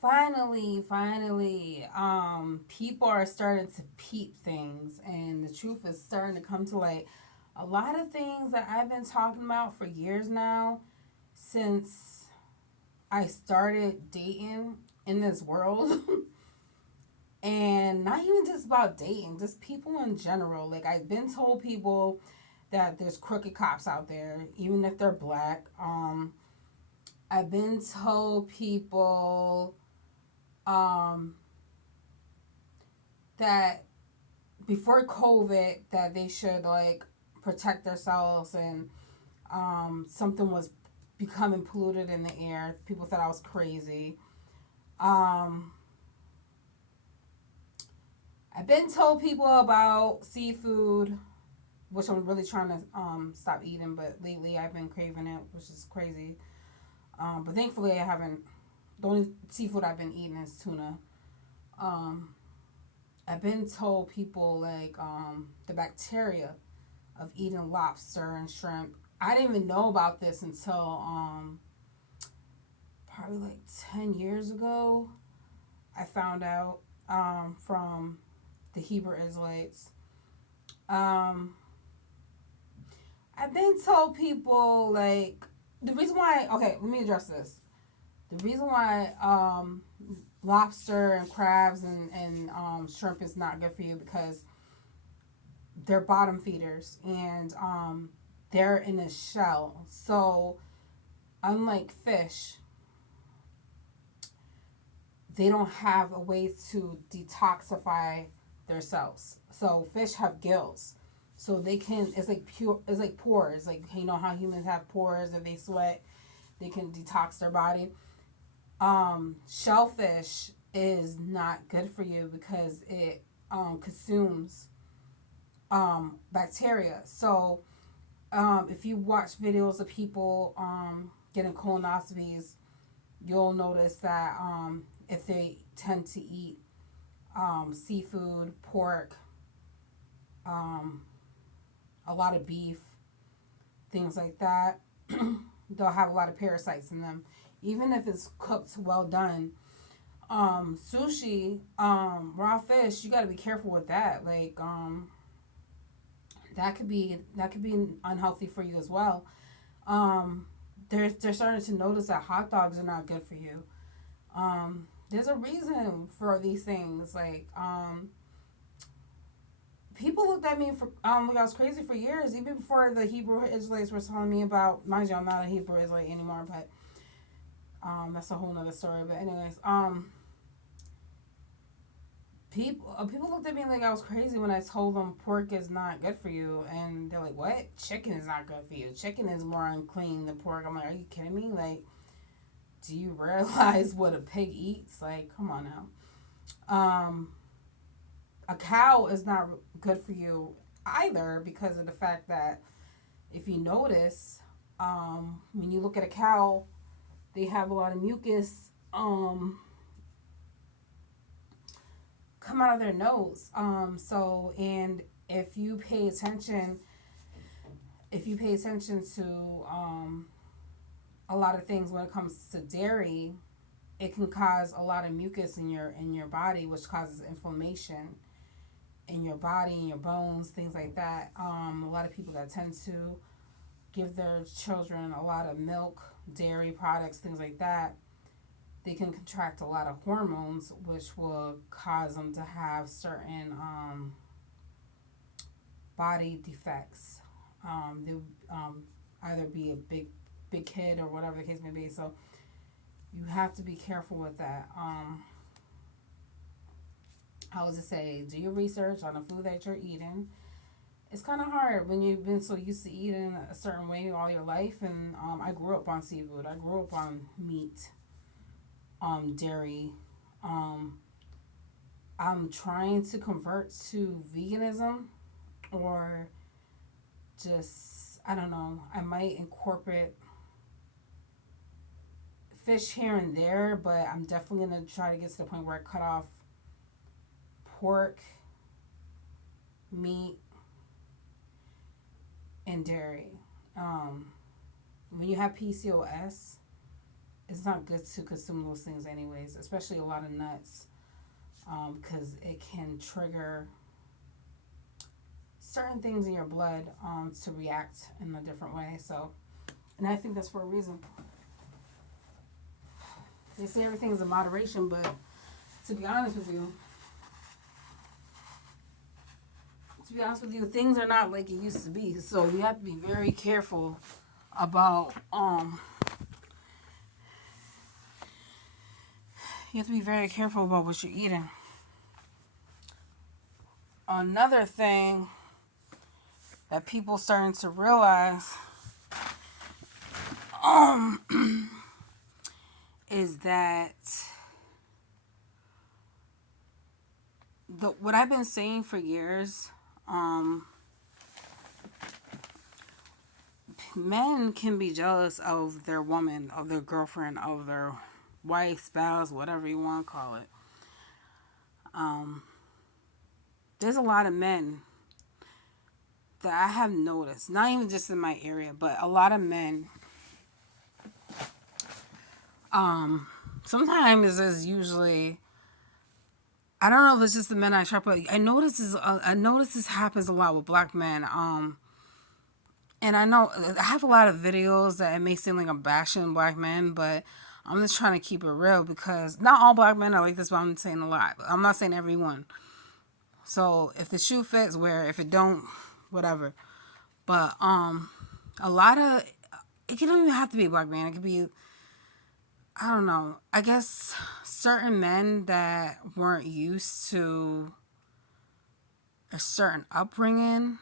Finally, people are starting to peep things, and the truth is starting to come to light. A lot of things that I've been talking about for years now, since I started dating in this world, and not even just about dating, just people in general. Like, I've been told people that there's crooked cops out there, even if they're black. I've been told people um, that before COVID that they should like protect themselves, and something was becoming polluted in the air. People thought I was crazy. Um, I've been told people about seafood, which I'm really trying to stop eating, but lately I've been craving it, which is crazy. But thankfully I haven't. The only seafood I've been eating is tuna. Um, I've been told people like the bacteria of eating lobster and shrimp. I didn't even know about this until probably like 10 years ago. I found out from the Hebrew Israelites. Um, I've been told people like the reason why. Okay, let me address this. The reason why lobster and crabs and shrimp is not good for you because they're bottom feeders, and they're in a shell. So unlike fish, they don't have a way to detoxify their cells. So fish have gills. So they can it's like pure it's like pores. Like you know how humans have pores, if they sweat, they can detox their body. Shellfish is not good for you because it consumes bacteria. So if you watch videos of people getting colonoscopies, you'll notice that if they tend to eat seafood, pork, um, a lot of beef, things like that, they'll have a lot of parasites in them. Even if it's cooked well done, sushi, raw fish, you got to be careful with that. Like that could be unhealthy for you as well. Um, they're starting to notice that hot dogs are not good for you. There's a reason for these things. Like people looked at me for like I was crazy for years, even before the Hebrew Israelites were telling me about. Mind you, I'm not a Hebrew Israelite anymore, but that's a whole nother story. But anyways, people looked at me like I was crazy when I told them pork is not good for you, and they're like, "What? Chicken is not good for you? Chicken is more unclean than pork." I'm like, "Are you kidding me? Like, do you realize what a pig eats? Like, come on now." A cow is not good for you either because of the fact that if you notice, when you look at a cow, they have a lot of mucus come out of their nose. So and if you pay attention, if you pay attention to a lot of things when it comes to dairy, it can cause a lot of mucus in your body, which causes inflammation in your body, in your bones, things like that. A lot of people that tend to give their children a lot of milk, dairy products, things like that, they can contract a lot of hormones, which will cause them to have certain body defects. They'll either be a big kid or whatever the case may be. So you have to be careful with that. I would just say do your research on the food that you're eating. It's kind of hard when you've been so used to eating a certain way all your life. And I grew up on seafood. I grew up on meat, dairy. Um, I'm trying to convert to veganism, or just I don't know. I might incorporate fish here and there, but I'm definitely gonna try to get to the point where I cut off pork, meat, and dairy. Um, when you have PCOS, it's not good to consume those things anyways, especially a lot of nuts, because it can trigger certain things in your blood to react in a different way. So, and I think that's for a reason. They say everything's in moderation, but to be honest with you, things are not like it used to be. So you have to be very careful about what you're eating. Another thing that people starting to realize is that what I've been saying for years, men can be jealous of their woman, of their girlfriend, of their wife, spouse, whatever you want to call it. There's a lot of men that I have noticed, not even just in my area, but a lot of men. Sometimes it's usually, I don't know if it's just the men I shop with. I notice this happens a lot with black men. And I know I have a lot of videos that it may seem like I'm bashing black men, but I'm just trying to keep it real because not all black men are like this, but I'm saying a lot. I'm not saying everyone. So if the shoe fits, wear it. If it don't, whatever. But a lot of it don't even have to be a black man. It could be, I don't know. I guess certain men that weren't used to a certain upbringing.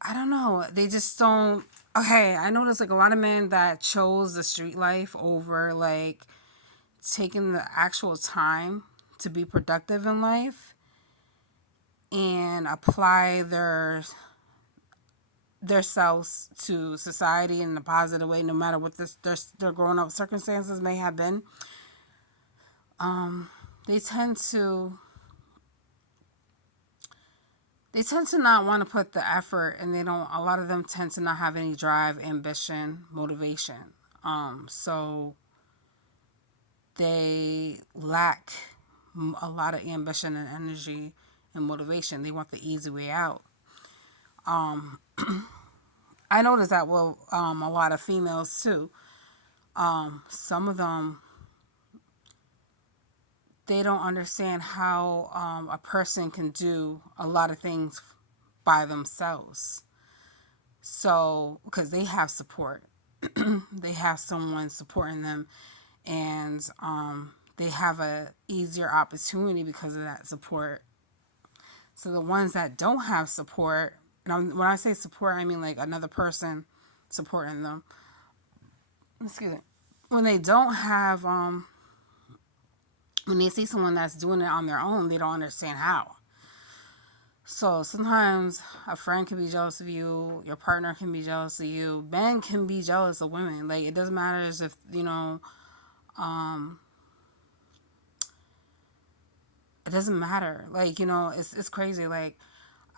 I don't know. They just don't. Okay, I noticed like a lot of men that chose the street life over like taking the actual time to be productive in life and apply their selves to society in a positive way, no matter what their growing up circumstances may have been. They tend to not want to put the effort, and a lot of them tend to not have any drive, ambition, motivation. So they lack a lot of ambition and energy and motivation. They want the easy way out. I noticed that with a lot of females too. Some of them, they don't understand how a person can do a lot of things by themselves. So, because they have support, they have someone supporting them, and they have a easier opportunity because of that support. So the ones that don't have support, and when I say support, I mean like another person supporting them. Excuse me. When they don't have, when they see someone that's doing it on their own, they don't understand how. So sometimes a friend can be jealous of you, your partner can be jealous of you, men can be jealous of women. Like it doesn't matter if, it doesn't matter. Like, it's crazy. Like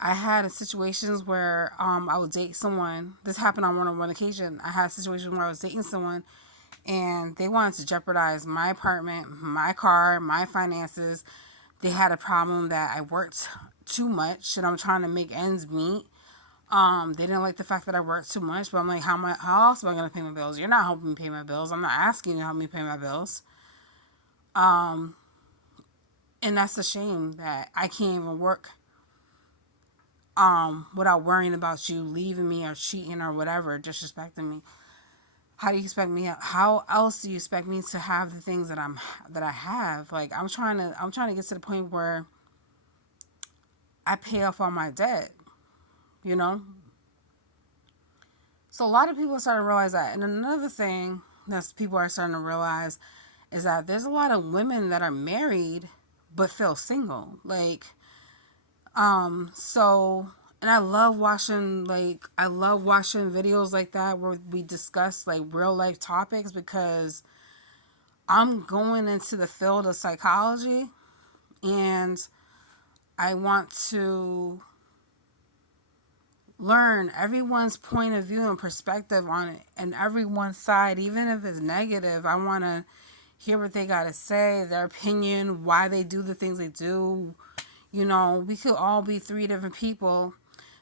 I had situations where I would date someone. This happened on one occasion. I had a situation where I was dating someone and they wanted to jeopardize my apartment, my car, my finances. They had a problem that I worked too much and I'm trying to make ends meet. They didn't like the fact that I worked too much, but I'm like, how else am I going to pay my bills? You're not helping me pay my bills. I'm not asking you to help me pay my bills. And that's a shame that I can't even work without worrying about you leaving me or cheating or whatever, disrespecting me. How do you expect me? How else do you expect me to have the things that I have? Like I'm trying to get to the point where I pay off all my debt. So a lot of people are starting to realize that. And another thing that people are starting to realize is that there's a lot of women that are married but feel single. Like, so, and I love watching videos like that where we discuss like real life topics because I'm going into the field of psychology and I want to learn everyone's point of view and perspective on it, and everyone's side, even if it's negative. I want to hear what they got to say, their opinion, why they do the things they do. You know, we could all be three different people,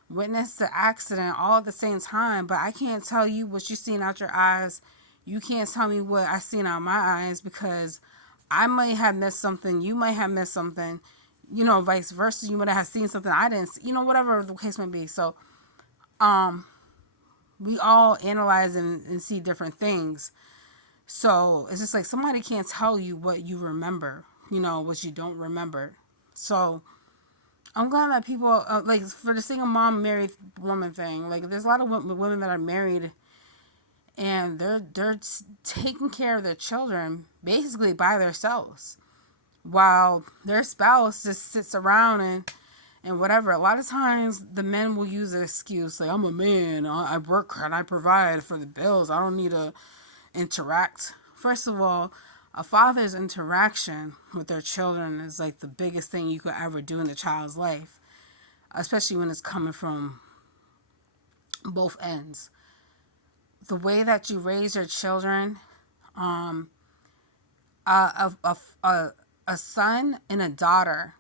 witness the accident all at the same time, but I can't tell you what you seen out your eyes. You can't tell me what I seen out my eyes, because I might have missed something, you might have missed something, you know, vice versa. You might have seen something I didn't see, you know, whatever the case may be. So um we all analyze and see different things. So it's just like somebody can't tell you what you remember, you know, what you don't remember. So I'm glad that people, like, for the single mom married woman thing, like, there's a lot of women that are married, and they're taking care of their children basically by themselves, while their spouse just sits around and whatever. A lot of times the men will use an excuse like, I'm a man, I work and I provide for the bills, I don't need to interact. First of all, a father's interaction with their children is like the biggest thing you could ever do in a child's life, especially when it's coming from both ends. The way that you raise your children, um, a son and a daughter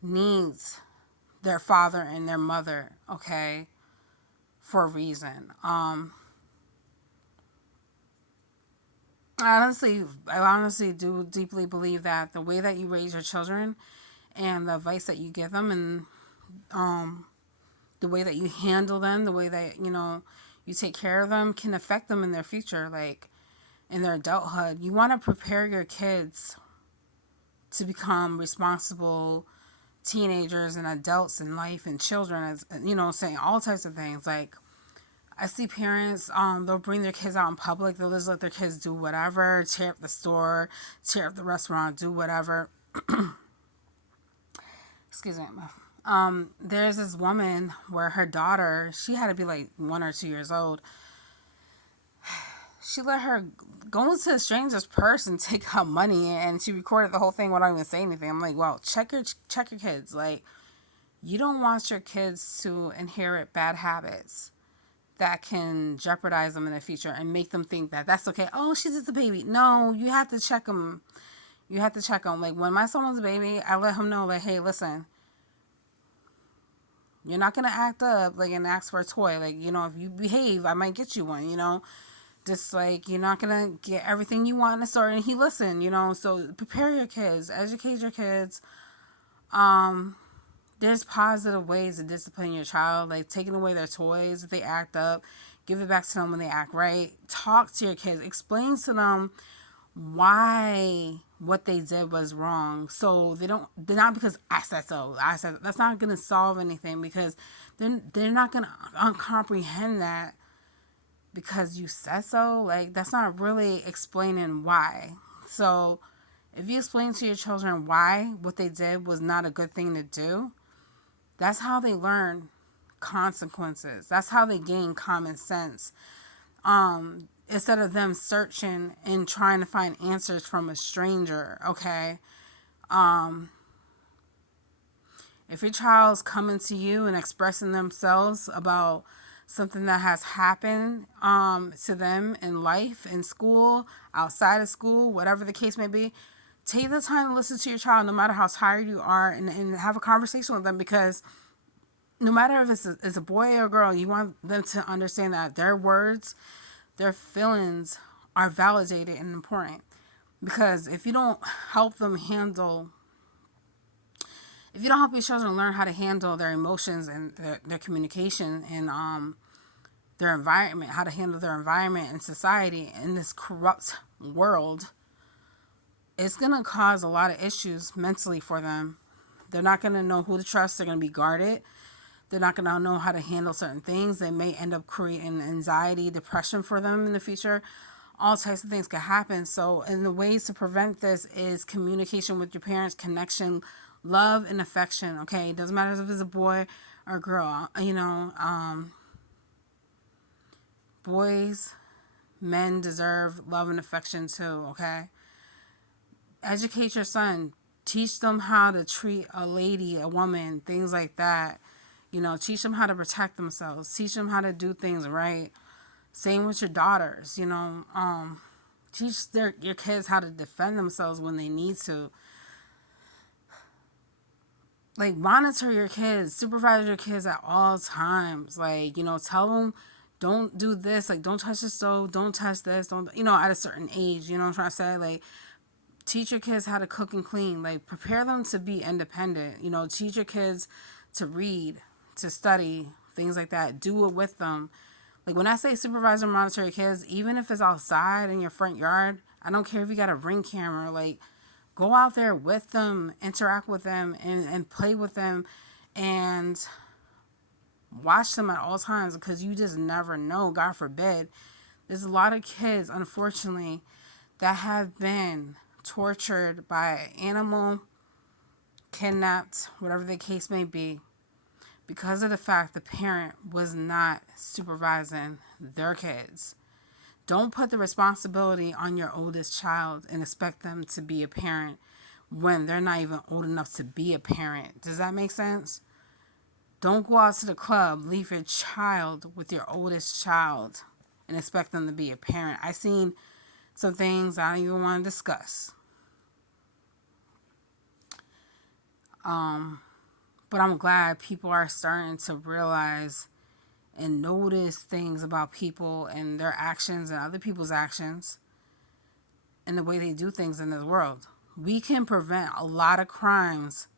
needs their father and their mother, okay, for a reason. I honestly do deeply believe that the way that you raise your children and the advice that you give them, and um, the way that you handle them, the way that, you know, you take care of them, can affect them in their future, like in their adulthood. You want to prepare your kids to become responsible teenagers and adults in life, and children, as you know, saying all types of things. Like, I see parents, they'll bring their kids out in public, they'll just let their kids do whatever, tear up the store, tear up the restaurant, do whatever. Excuse me. There's this woman where her daughter, she had to be like 1 or 2 years old. She let her go into a stranger's purse and take out money, and she recorded the whole thing without even saying anything. I'm like, well, check your kids. Like, you don't want your kids to inherit bad habits that can jeopardize them in the future and make them think that that's okay. Oh, she's just a baby. No, you have to check them. You have to check them. Like, when my son was a baby, I let him know, like, hey, listen, you're not gonna act up like and ask for a toy. Like, you know, if you behave, I might get you one. You know, just like, you're not gonna get everything you want in the store. And he listened. You know, so prepare your kids, educate your kids. Um, there's positive ways to discipline your child, like taking away their toys if they act up, give it back to them when they act right. Talk to your kids, explain to them why what they did was wrong. So they're not because I said so. I said that's not gonna solve anything, because they're not gonna comprehend that because you said so. Like, that's not really explaining why. So if you explain to your children why what they did was not a good thing to do, that's how they learn consequences. That's how they gain common sense. Instead of them searching and trying to find answers from a stranger, okay? Um, if your child's coming to you and expressing themselves about something that has happened to them in life, in school, outside of school, whatever the case may be, take the time to listen to your child no matter how tired you are, and have a conversation with them, because no matter if it's a boy or a girl, you want them to understand that their words, their feelings are validated and important. Because if you don't help your children learn how to handle their emotions and their communication, and their environment, how to handle their environment and society in this corrupt world, it's going to cause a lot of issues mentally for them. They're not going to know who to trust. They're going to be guarded. They're not going to know how to handle certain things. They may end up creating anxiety, depression for them in the future. All types of things could happen. So, and the ways to prevent this is communication with your parents, connection, love, and affection. Okay, it doesn't matter if it's a boy or a girl. You know, boys, men deserve love and affection too. Okay, educate your son. Teach them how to treat a lady, a woman, things like that. You know, teach them how to protect themselves. Teach them how to do things right. Same with your daughters. You know, teach your kids how to defend themselves when they need to. Like, monitor your kids, supervise your kids at all times. Like, you know, tell them, don't do this. Like, don't touch the stove. Don't touch this. Don't, you know, at a certain age. You know what I'm trying to say? Like, teach your kids how to cook and clean. Like, prepare them to be independent. You know, teach your kids to read, to study, things like that. Do it with them. Like, when I say supervise and monitor your kids, even if it's outside in your front yard, I don't care if you got a ring camera. Like, go out there with them, interact with them, and play with them, and watch them at all times, because you just never know. God forbid. There's a lot of kids, unfortunately, that have been tortured by animal, kidnapped, whatever the case may be, because of the fact the parent was not supervising their kids. Don't put the responsibility on your oldest child and expect them to be a parent when they're not even old enough to be a parent. Does that make sense? Don't go out to the club, leave your child with your oldest child and expect them to be a parent. I seen some things I don't even want to discuss. But I'm glad people are starting to realize and notice things about people and their actions and other people's actions and the way they do things in this world. We can prevent a lot of crimes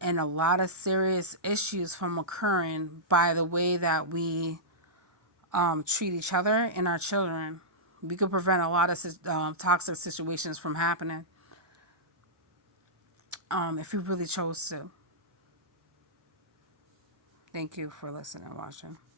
and a lot of serious issues from occurring by the way that we treat each other and our children. We could prevent a lot of toxic situations from happening if we really chose to. Thank you for listening and watching.